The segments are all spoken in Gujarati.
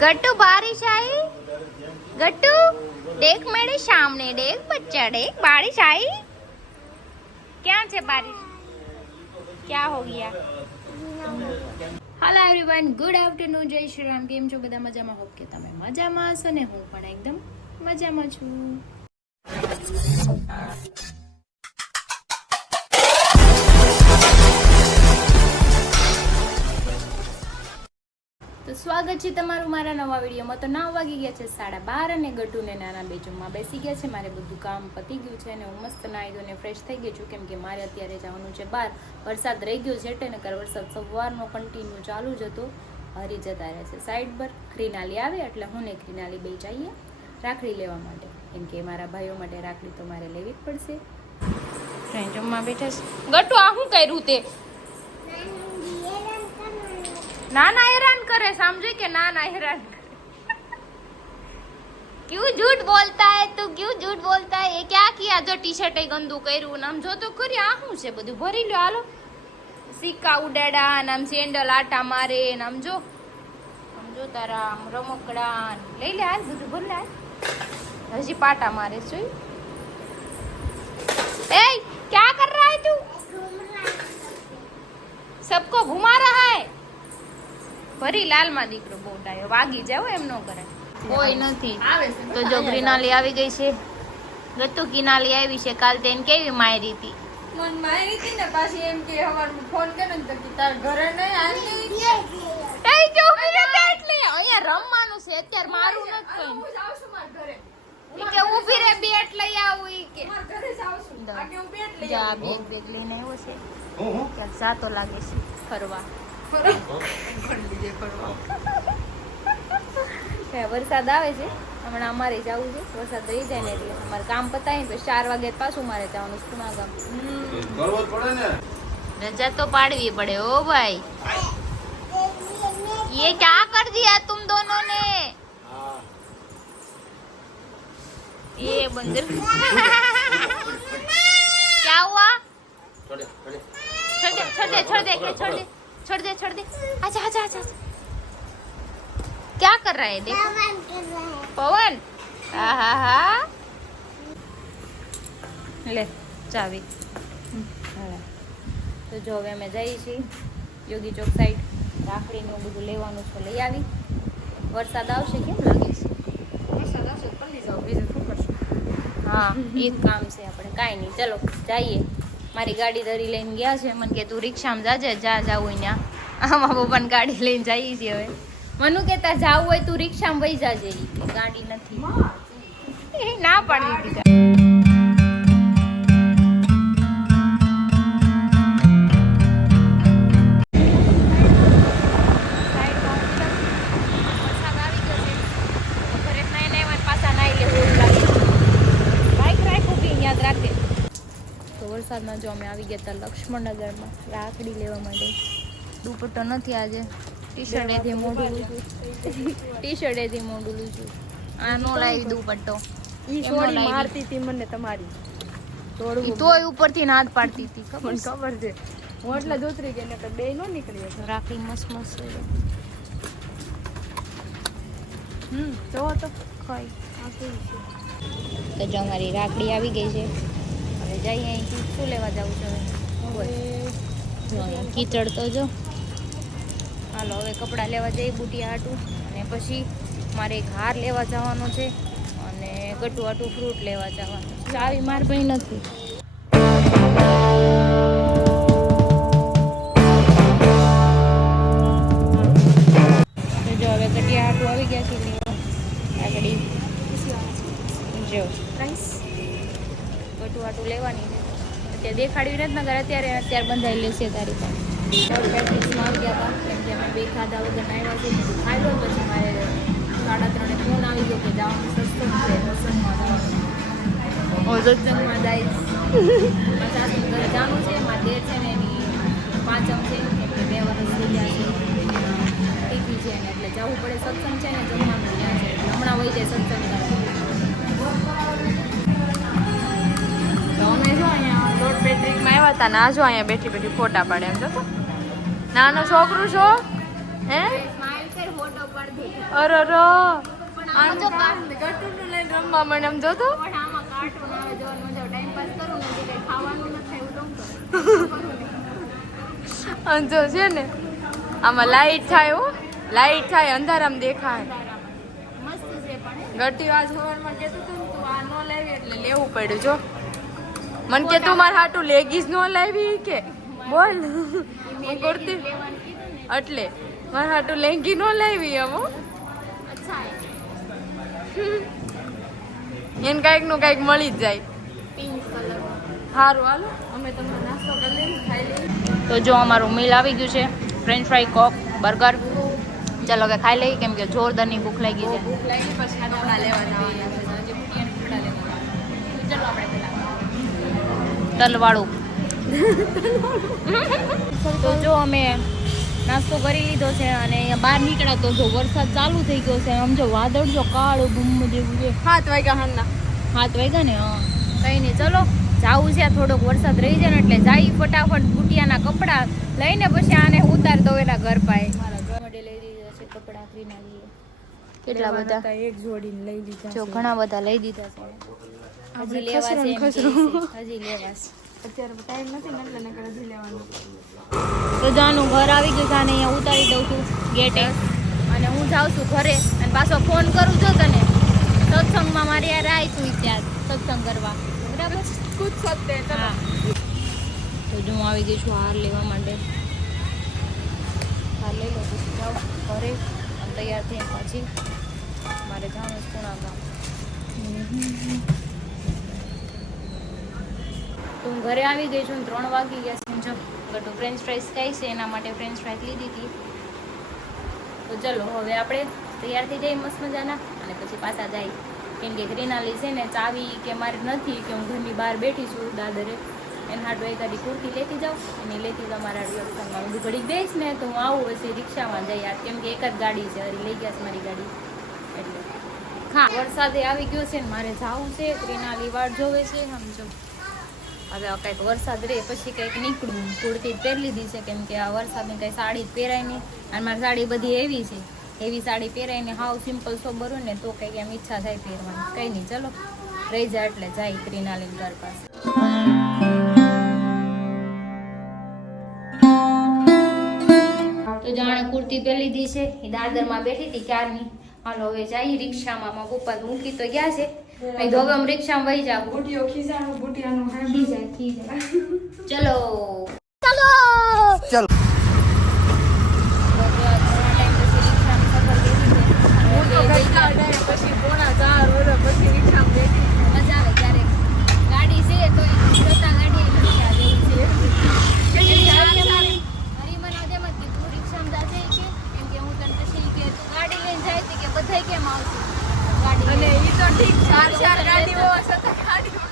गट्टू बारिश आई। गट्टू देख मेरे सामने देख बच्चा देख बारिश आई। क्या है बारिश? क्या हो गया? हेलो एवरीवन, गुड आफ्टरनून, जय श्री राम। केम छो बधा मजामां? होप के तमे मजामां हशो ने હું પણ એકદમ મજામાં છું। તો સ્વાગત છે તમારું મારા નવા વિડીયોમાં। તો 9 વાગી ગયા છે 12:30 અને ગટુને નાના બેચુમાં બેસી ગયા છે। મારે બધું કામ પતી ગયું છે અને હું મસ્ત નાહી ધોઈને ફ્રેશ થઈ ગઈ છું, કેમ કે મારે અત્યારે જવાનું છે બહાર। વરસાદ રહી ગયો છે એટલે નકર વરસાદ સવારનો કન્ટિન્યુ ચાલુ જ હતો। હરી જતા રહે છે સાઈડ પર। ક્રિનાલી આવે એટલે હું ને ક્રિનાલી બે જઈએ રાખડી લેવા માટે, કેમ કે મારા ભાઈઓ માટે રાખડી તો મારે લેવી જ પડશે। ફ્રેન્ડ જમવા બેઠા છે। ગટુ આ શું કર્યું તે? नाना हैरान करे, समझे के नाना हैरान करे। क्यों झूठ बोलता है तू? क्यों झूठ बोलता है? ये क्या किया? जो टी शर्ट गंदू कर्યું નામ જો તો ખરી આ શું છે? બધું ભરી લ્યો હાલો। સિક્કા ઉડાડા નામ સેન્ડલ આટા મારે નામ જો તારા રમકડા લઈ લે હાલ, બધું ભરી લે। હજી પાટા મારે છે। ए क्या कर रहा है तू? सबको घुमा रहा है। ભરી લાલમાં દીકરો બહુ ડાયો, વાગી જાવ એમ ન કરે। કોઈ નથી તો જો ગ્રીનાલી આવી ગઈ છે। ગત્તુ કિનાલી આવી છે। કાલ તેને કેવી મારી હતી? મન મારી હતી ને, પાછી એમ કે હવાર ફોન કરે ને તો કે તાર ઘરે નહીં આવી। એ જો ઉભી રહે એટલે અહીંયા રમવાનું છે અત્યારે, મારું નથી કોઈ। હું જાઉં છું માર ઘરે। ઈ કે ઉભી રહે બેટ લઈ આવું ઈ કે માર ઘરે જાઉં છું। આગે હું બેટ લઈ જા આવું। બેગ લઈને આવ્યો છે। કે સાતો લાગે છે ફરવા। વરસાદ આવે છે હમણાં, અમારે જવું છે। વરસાદ રહી જાય ને એટલે અમારે કામ પતાય ને તો 4 વાગે પાછું મારે જવાનું સ્કૂલમાં ગામ। રજા તો પાડવી પડે ओ भाई। ये क्या कर दिया तुम दोनों ने? ये बंदर क्या हुआ? छोड़ दे। अच्छा। क्या कर रहा है? देखो पवन। हाँ ले चावी। तो जो હવે અમે જઈએ છીએ યોગી ચોક સાઈડ, રાખડીનું બધું લેવાનું છે, લઈ આવી। વરસાદ આવશે કેમ લાગે છે? વરસાદ આવશે તો પલ્લી જાવ, બીજું શું કરશું? હા એ જ કામ છે આપણે, કાંઈ નહીં ચલો જઈએ। મારી ગાડી ધરી લઈને ગયા છે, મને કે તું રિક્ષામાં જાજે, જા જાવું ત્યાં। આમાં પપ્પાની ગાડી લઈને જઈએ છીએ હવે। મનુ કહેતા જાવું હોય તું રિક્ષામાં વહી જાજે, ગાડી નથી ના પાડી દીધી। વરસાદમાં જો અમે આવી ગયા હતા લક્ષ્મણનગરમાં રાખડી લેવા માટે। દુપટ્ટો નથી આજે, ટી શર્ટેથી મોઢું લૂછું। આ નો લાવી દુપટ્ટો, ઈ સોડી મારતી હતી મને તમારી, ઈ તોય ઉપરથી હાથ પાડતી હતી, ખબર છે। હું એટલે જ ઉતરી ગઈ, નકર બે નો નીકળી હતી। રાખડી મસ્ત છે। જો તો ખાઈ આ કેવી છે? તો જો અમારી રાખડી આવી ગઈ છે। હવે જઈએ અહીંથી શું લેવા જવું છે હવે? જો અહીંયા કીચડ તો જો। હાલો હવે કપડાં લેવા જઈએ બુટિયા હાટું, અને પછી મારે એક હાર લેવા જવાનો છે અને ગટુ હાટું ફ્રૂટ લેવા જવાનું છે। ચાવી માર ભાઈ નથી। તો જો હવે ગટિયા હાટું આવી ગયા છે આગળ જો પ્રાઇસ ગટુ હાટું લેવાની છે। અત્યારે દેખાડ્યું નથી નગર અત્યારે બંધાઈ લેશે તારી પાસે। પ્રેક્ટિસમાં આવી ગયા હતા, કેમ કે અમે બે ખાધા વગર આવ્યા છે। ખાઈ લો પછી મારે 3:30 ફોન આવી ગયો કે જવાનું સત્સંગ છે, સત્સંગમાં જઈશ। મારા સાસુ ઘરે જવાનું છે, મારા દેર છે ને એની પાંચમ છે, એટલે 2 વર્ષ થઈ ગયા છે, ટીપી છે ને એટલે જવું પડે। સત્સંગ છે ને જમવાનું ત્યાં છે, એટલે હમણાં હોય જાય સત્સંગ કરવા। તો અમે જો અહીંયા લોટ પેટ્રિકમાં આવ્યા હતા ને આ જો અહીંયા બેઠી ફોટા પાડે। એમ જો નાનો છોકરું છો હે? ફોટો પાડી દે. અરે રો આમ જો ગટુનું લઈને રમવા મને એમ જોતો પણ આમાં કાર્ટૂન આવે જોવાનું મજા ટાઈમ પાસ કરું ને એટલે ખાવાનું ન થાય એવું તો અને જો છે ને આમાં લાઈટ થાય હો લાઈટ થાય અંધારામાં દેખાય મસ્ત છે પણ ગટી આજ સવારમાં કહેતો હતો ને તું આ ન લાવી એટલે લેવું પડ્યું જો મન કે તું મારા હાટું લેગીસ ન લાવી કે બોલ હું કુર્તી લેવાનું કીધું ને એટલે મારા હાટું લેંગી ન લાવી અમો અચ્છા એને કાંઈક નું કાંઈક મળી જ જાય પિંક કલર સારું હાલો અમે તમને નાસ્તો કરી લઈએ ખાઈ લઈએ તો જો અમારું મીલ આવી ગયું છે ફ્રેન્ચ ફ્રાઈ કોક બર્ગર ચાલો કે ખાઈ લઈએ કેમ કે જોરદારની ભૂખ લાગી છે ભૂખ લાગી પછી ખાના લેવાના ચલો આપણે પેલા તલવાળું તો જો અમે નાસ્તો કરી લીધો છે અને અહીંયા બહાર નીકળ્યા તો જો વરસાદ ચાલુ થઈ ગયો છે આમ જો વાદળ જો કાળું ગુમ જેવું છે 7 વાગ્યા હાલના 7 વાગ્યા ને હા કંઈ નહીં ચલો જાવું છે થોડોક વરસાદ રહી જાય ને એટલે જાય ફટાફટ બુટિયાના કપડાં લઈને પછી આને ઉતાર દો એના ઘર પાસે લઈ દીધા છે કપડાં ફ્રીના લઈએ કેટલા બધા એક જોડીને લઈ લીધા જો ઘણા બધા લઈ દીધા છે હજી લેવા છે એમ કે છે. હજી લેવા છે અત્યારે ટાઈમ નથી ને એટલે નકર હજી લેવાનું તો જાનું ઘર આવી ગયું છે આને અહીંયા ઉતારી દઉં છું ગેટે અને હું જાઉં છું ઘરે અને પાછો ફોન કરું છું તને સત્સંગમાં મારી યાર આવી તું ત્યાં સત્સંગ કરવા બરાબર કુછ સત્ય હા તો જો હું આવી ગઈ છું હાર લેવા માટે હાર લઈ લો પછી જાઉં ઘરે અને તૈયાર થઈને પાછી મારે જવાનું છે પુણા ગામ તો હું ઘરે આવી ગઈ છું 3 વાગી ગયા છે જો ગટુ ફ્રેન્ચ ફ્રાઈસ ખાઈ છે એના માટે ફ્રેન્ચ ફ્રાઈસ લીધી હતી તો ચલો હવે આપણે તૈયાર થઈ જઈએ મસ્ત મજાના અને પછી પાછા જાય કેમ કે ગ્રીનાલી છે ને ચાવી કે મારે નથી કે હું ઘરની બહાર બેઠી છું દાદરે એના હાટુ એકાદી કુર્તી લેતી જાઉં અને લેતી જાઉં મારા સત્સંગમાં બધું ઘડીક દઈશ ને તો હું આવું પછી રિક્ષામાં જઈ કેમ કે એક જ ગાડી છે હરી લઈ ગયા છે મારી ગાડી એટલે હા વરસાદે આવી ગયો છે ને મારે જવું છે ગ્રીનાલી વાટ જોવે છે સમજો હવે કંઈક વરસાદ રહે પછી કંઈક નીકળું કુર્તી પહેરી લીધી છે કેમ કે આ વરસાદની કંઈ સાડી જ પહેરાય નહીં અને મારી સાડી બધી એવી છે એવી સાડી પહેરાય ને હાવ સિમ્પલ સોબર હોય ને તો કંઈક એમ ઈચ્છા થાય પહેરવાની કંઈ નહીં ચલો રહી જાય એટલે જાય ક્રીનાલી ઘર પાસે તો જાણે કુર્તી પહેરી લીધી છે એ દાદરમાં બેઠી હતી ક્યારની હાલો હવે જઈએ રિક્ષામાં મારા પપ્પા મૂકી તો ગયા છે મેં તો હવે આમ રિક્ષામાં વહી જાવ બુટિયો ખીજાનું બુટિયાનું હે ખીજાય ચલો ચલો હું તો ગઈકાલ ટાઈમ પછી 3:30 વર્ષ પછી રિક્ષામાં બેઠી મજા આવે ક્યારેક ગાડી છે તો જતા ગાડી રિક્ષા જેવું છે હરીમન જેમ જ તું રિક્ષામાં જાશે કે કેમ કે હું તને પછી કે તું ગાડી લઈને જાય છે કે બધાય કેમ આવશે ગાડી અને ઈ તો ઠીક 4 ગાડીઓ છતાં ગાડીઓ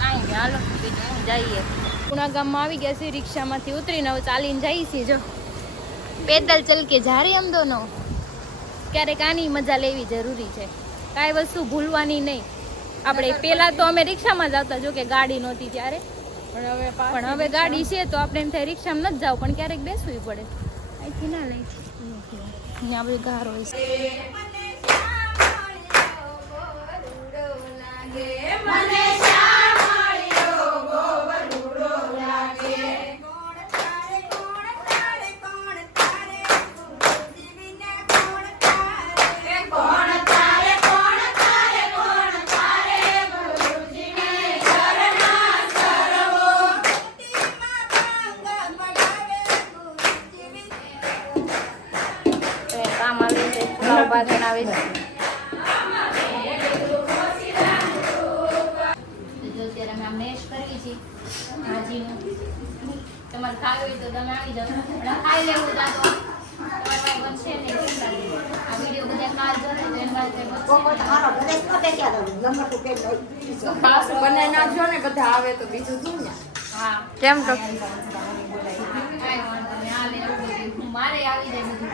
કાંઈ હાલો બીજું જઈએ પુણા ગામમાં આવી ગયા છે રિક્ષામાંથી ઉતરીને હવે ચાલીને જઈએ છીએ જો પેદલ ચલ કે જા રહે हम दोनों ક્યારેક આની મજા લેવી જરૂરી છે કાંઈ વસ્તુ ભૂલવાની નહીં આપણે પહેલાં તો અમે રિક્ષામાં જ આવતા જો કે ગાડી નહોતી ત્યારે પણ હવે ગાડી છે તો આપણે એમ થાય રિક્ષામાં નથી જાવ પણ ક્યારેક બેસવું પડે અહીંથી ના લઈ અહીંયા બધી ગાર હોય છે કામ આવે છે પુલાવ ભાત બનાવે છે અત્યારે અમે મેશ કરવી છે ભાજીનું તમારે ખાવી હોય તો તમે આવી જાઓ પણ ખાઈ લેવું તો તમારે બનશે ને આ વિડીયો બધા કાલ જોડે તો એમાં પાસ બનાવી નાખજો ને બધા આવે તો બીજું શું ને હા કેમ તો કાંઈ વાંધો નહીં આ લે એવું બધું મારે આવી જાય બધું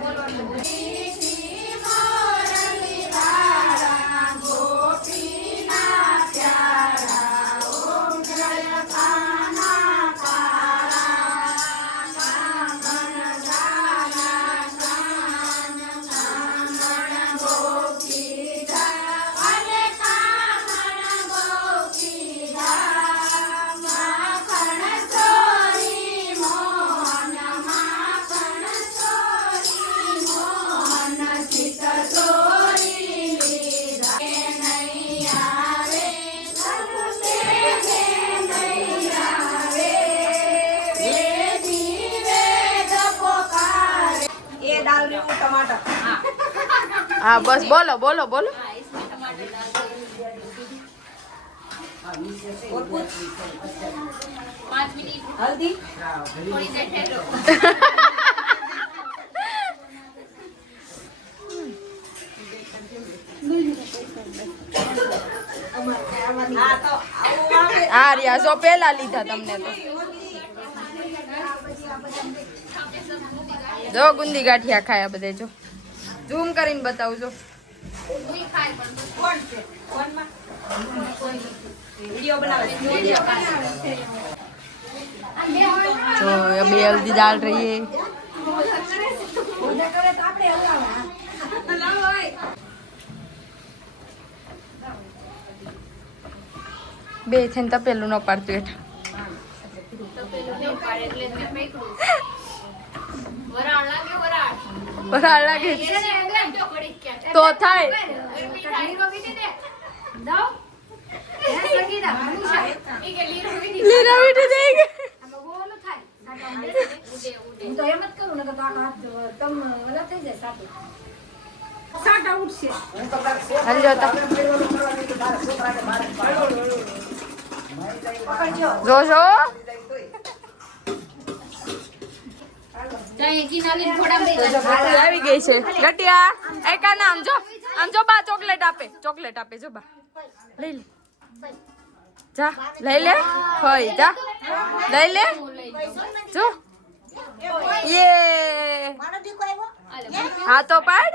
બોલવાનું હા બસ બોલો બોલો બોલો. हाँ इसमें टमाटर डाल दो 5 मिनट हल्दी थोड़ी देर ठहरो हाँ तो આ રહ્યા જો પેલા લીધા તમને તો જો ગુંદી ગાંઠિયા ખાયા બધે જો ઝૂમ કરીને બતાવું જો वीडियो बनावे तो अभी हल्दी डाल रही है બે થઈને તપેલું ન પાડતું હેઠ तो પેલું નહીં પાડે એટલે જ મેં પકડ્યું વરાળ લાગે વરાળ વરાળ લાગે એ ને એકદમ તો પડી ગયા તો થાય લીરા મીઠી થઈ ગઈ હલજો તો જો જો આવી ગઈ છે ગટિયા એકા ના આમ જો બા ચોકલેટ આપે જો બા લઈ લે જા લઈ લે હોય જા લઈ લે જો યે હા તો પાડ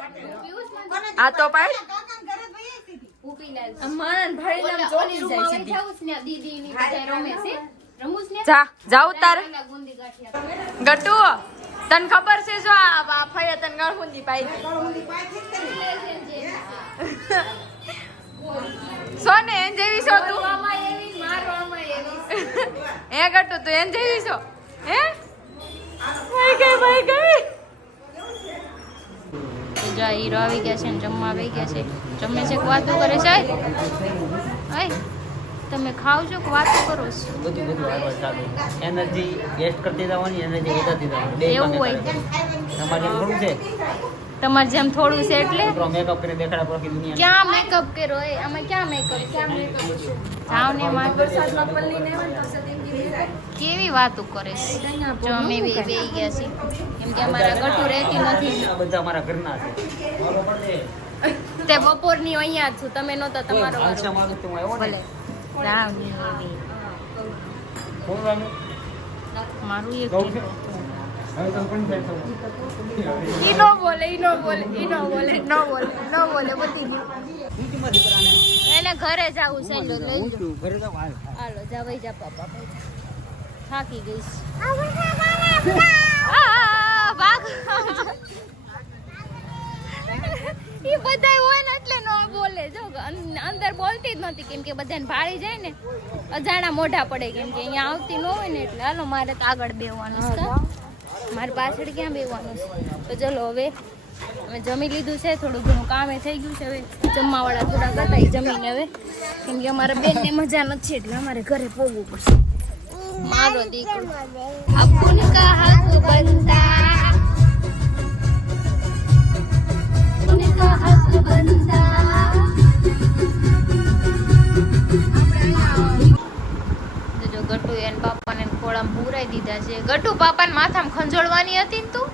જા જા ઉતાર ગટુ તને ખબર છે જો આ ફયા તને ગળહુંદી પાઈ સોને એન જેવી છો તું હે ગટુ તું એન જેવી છો હે ભાઈ ગઈ જા હીરો આવી ગયા છે ને જમવા આવી ગયા છે જમે છે કે વાતો કરે છે આય તમે ખાવ છો કે વાતો કરો છો બધું આગળ ચાલુ એનર્જી વેસ્ટ કરતી જવાની એનર્જી વધારતી જવાની એવું હોય તમારે જેમ થોડું છે તમારે જેમ થોડું છે એટલે તો મેકઅપ કરીને દેખાડા પર દુનિયા ક્યાં મેકઅપ કર્યો એ અમે ક્યાં મેકઅપ જાવ ને માં કેવી વાતો કરે છે જો અમે બેહી ગયા છે કેમ કે અમારા ગટુ રહેતી નથી આ બધા અમારા ઘરના છે બોલો પડે તે બપોરની અહીંયા જ છું તમે નહોતા તમારો વારો. આલસા મારું તું આવ્યો ને ભલે રામ ની એવી. બોલવાનું મારું એક કહું છે હવે તો પણ થાય તો ઈ નો બોલે બધી ઊંચીમાં દીકરાને એને ઘરે જાવું છે લો લઈ લો ઊંચું ઘરે જાવ હાલ હાલો જાવઈ જા પાપા થાકી ગઈશ ભાગ ઈ બધાય હોય ને એટલે નો બોલે જો અંદર બોલતી જ નથી કેમ કે બધાને ભાળી જાય ને અજાણા મોઢા પડે કેમ કે અહીંયા આવતી ન હોય ને એટલે હાલો મારે તો આગળ બેહવાનું છે મારી પાછળ ક્યાં બેહવાનું છે તો ચલો હવે અમે જમી લીધું છે થોડું ઘણું કામે થઈ ગયું છે હવે જમવાવાળા થોડા કરતા જમીને હવે કેમ કે અમારા બેનને મજા નથી એટલે અમારે ઘરે પોગવું પડશે મારો દીકરો અપુન કા હક બનતા અપુન કા હક બનતા જો ગટુ એન પાપાને ખોળામાં પૂરાઈ દીધા છે ગટુ પાપાને માથામાં ખંજોળવાની હતી ને તું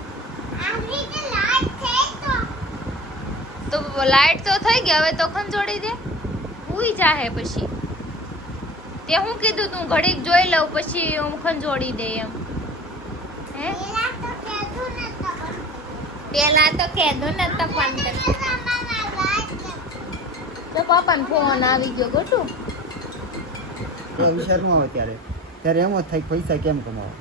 તો લાઈટ તો થઈ ગઈ હવે તો ખંજોડી દે ઉઈ જાહે પછી તે હું કીધું તું ઘડીક જોઈ લઉં પછી હું ખંજોડી દે એમ હે પેલા તો કેદો ન તપન તો પાપાને ફોન આવી ગયો ગટુ વિચાર નું આવે ત્યારે એમ જ થાય કે પૈસા કેમ કમાવો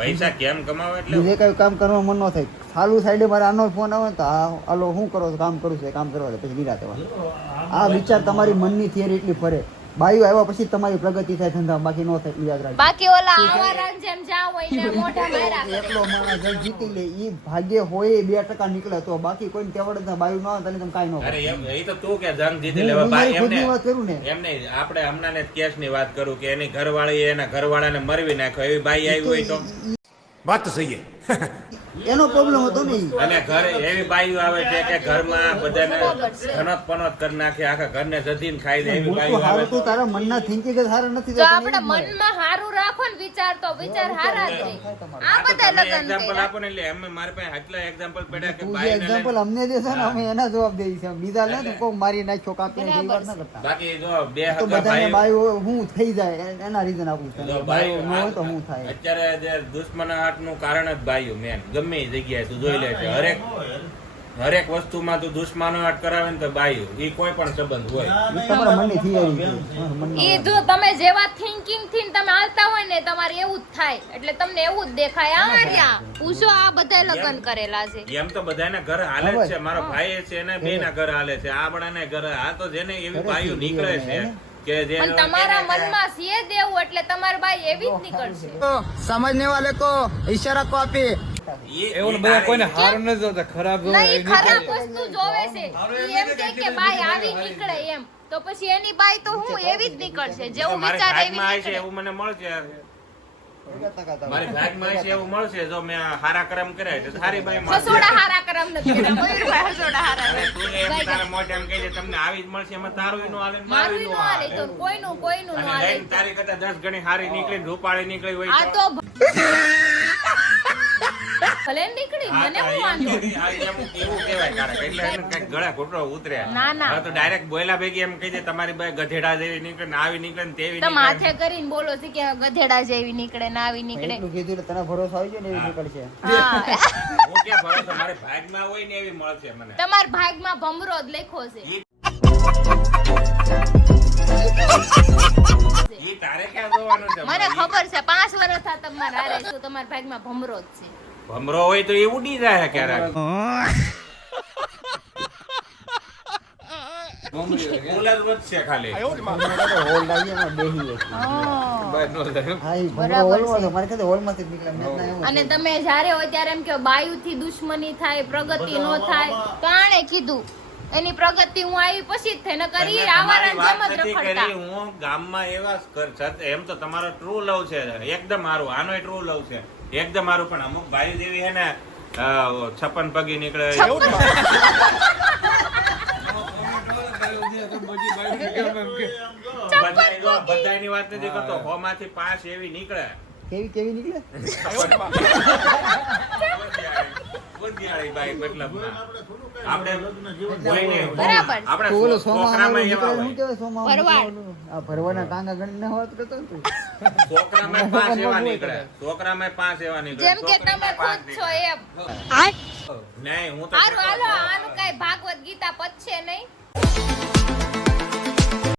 પૈસા કેમ કમાવે એટલે બીજે કઈ કામ કરવા મન ન થાય સાલું સાઈડે મારે આનો ફોન આવે ને તો આ હાલો શું કરો છો કામ કરું છું એ કામ કરવા દે પછી નિરાતે વાત આ વિચાર તમારી મનની થિયરી એટલી ફરે બાયું આવ્યા પછી તમારી પ્રગતિ થાય ધંધા બાકી ન થાય એટલું યાદ રાખજો બાકી ઓલા આવા જેમ જાવ હોય ને મોઢા માર્યા કરે. એકલો માણસ જગ જીતી લે ઈ ભાગ્ય હોય 2% નીકળે તો બાકી કોઈને તેવડ ના બાયું ન આવે તને તમે કાઈ ન અરે કરો એમ એ તો તું કે જંગ જીતી હું લેવા મારી ભાઈ ખુદની વાત કરું ને એમને આપણે હમણાં ને કેસ ની વાત કરું કે એની ઘરવાળી એના ઘરવાળાને મરવી નાખ્યો એવી બાઈ આવી હોય તો बात तो सही है એનો પ્રોબ્લેમ હતો ને ઈ. અને ઘરે એવી બાઈઓ આવે છે કે ઘરમાં બધાને ઘનોત પનોત કરી નાખે, આખા ઘરને જતીને ખાઈ દે એવી મોટું બાઈઓ આવે હારું છે. તું તારા મનના થિંકિંગ જ સારા નથી જો તો તને આપણે એવું જ મળે. મનમાં હારું રાખો ને વિચાર તો વિચાર હારા જ રહે. આ આ તો બધા તમે લગન એક્ઝામ્પલ કર્યા. આપો ને એટલે એમ મારી પાસે આટલા એક્ઝામ્પલ પડ્યા કે તું જે બાઈને એક્ઝામ્પલ લઈને- અમને દેશો ને અમે એના જવાબ દઈએ છીએ બીજા લે તું કોઈ મારી નાખ્યો કાપી નાખ્યો એ વાત ના કરતા બાકી જો બે તો હગા બધાને ભાઈઓ બાયો હું થઈ જાય એના રીઝન આપું છું જો બાયો ન હોય તો ભાઈઓ હું થાય અત્યારે જે દુશ્મનાટનું કારણ જ ભાઈઓ મેન ગમે એ જગ્યાએ તું જોઈ લે છે હરેક વસ્તુમાં તું દુશ્મનાટ કરાવે ને તો બાઈઓ એ કોઈ પણ સંબંધ હોય એ તમારા મનની થિયરી છે તમારા મનના એ જો તમે જેવા થિંકિંગ થી ને તમે હાલતા હોય ને તમારે એવું જ થાય એટલે તમને એવું જ દેખાય. આ રહ્યા પૂછો આ બધા લગન કરેલા છે. એમ તો બધાને ઘર હાલે જ છે, મારો ભાઈ છે એને બે ના ઘર હાલે છે, આ બધાને ઘર આ તો જેને એવી બાઈઓ નીકળે છે કે જે પણ તમારા મનમાં છે દેવું એટલે તમારી બાઈ એવી જ નીકળશે. સમજને વાલે કો ઈશારા કો આપે એવું બધા કોઈને હારું નથી જોતા, ખરાબ જોવે. નહીં ખરાબ વસ્તુ જોવે છે. ઈ એમ કહે કે બાઈ આવી નીકળે એમ તો પછી એની બાઈ તો હું એવી જ નીકળશે જેવું મારી વિચાર એવી ભાગમાં આવી છે નીકળે. એવું મને મળશે, મારી ભાગમાં આવી છે એવું મળશે જો મેં હારા કર્મ કર્યા તો સારી બાઈ મળશે. હસોડા હારા કરમ નથી કર્યા. મયુરભાઈ હસોડા હારા અને કર્યા. તું એમ તારા મોઢે એમ કહી દે તમને આવી જ મળશે, એમાં તારું નો હાલે ને મારું મારું નો નો હાલે તો હાલે. કોઈનું અને નો હાલે. લઈને તારી કરતા 10 ગણી હારી નીકળી રૂપાળી નીકળી હોય આ તો ભલે નીકળી મને હું વાંધો. એવું કહેવાય કારક એટલે એને કઈક ગળા ઘૂંટડો ઉતરે. ના, ના. હવે તો ડાયરેક્ટ બોયલા ભેગી એમ કહી દે તમારી બાઈ ગધેડા જેવી નીકળે ને આવી નીકળે ને તેવી તમે નીકળે. હાથે કરીને બોલો છે કે ગધેડા જેવી નીકળે ને આવી નીકળે. એટલું કીધું એટલે તને ભરોસો આવી ગયો ને એવી નીકળશે હા હું ક્યાં ભરોસો, મારી ભાગમાં હોય ને એવી મળશે મને. તમાર ભાગમાં ભમરો જ લખ્યો છે. ઈ તારે ક્યાં જોવાનું છે? મને ખબર છે 5 વર્ષ આ તમારે હારે છું તમારા ભાગમાં ભમરો જ છે. ભમરો હોય તો એ ઉડી જાય ક્યારેક. કુલર વધશે ખાલી. હોલ લાવીએ એમાં બેસી જશે. હા ઈ ભમરો બરાબર હોલમાં છે. હતો. મારે કીધું હોલમાંથી જ નીકળે મેં ના એવું અને તમે જ્યારે હોય ત્યારે એમ કે બાયુથી દુશ્મની થાય પ્રગતિ નો થાય તો આણે કીધું એની પ્રગતિ હું આવી પછી જ થઈ નકર ઈ આવારાને તમારી જેમ વાત જ નથી રખડતા. કરી, હું ગામમાં એવા એમ તો તમારો ટ્રુ લવ છે એકદમ હારું, આનો ટ્રુ લવ છે એકદમ હારું, પણ અમુક ભાઈ જેવી હે ને 56 પગી નીકળે એવું બધાની વાત નથી કરતો, 100 માંથી 5 એવી નીકળે. કેવી નીકળે બુદ્ધિવાળી બાઈ મતલબમાં. આપણે કોઈને- બરાબર. આપણે તો ઓલો સોમાં છોકરામાં નીકળે એવા શું હોય. કહેવાય સોમાં ભરવાડ. આ ભરવાડના ટાંગા ગણીને વાત કરતો ને તું છોકરામાં 5 એવા નીકળે, છોકરામાં 5 એવા નીકળે, જેમ કે તમે છોકરીમાં ખુદ 5 છો નીકળે. એમ. નહીં, હું તો હારું હાલો આનું કઈ ભાગવત ગીતા પતશે નહીં.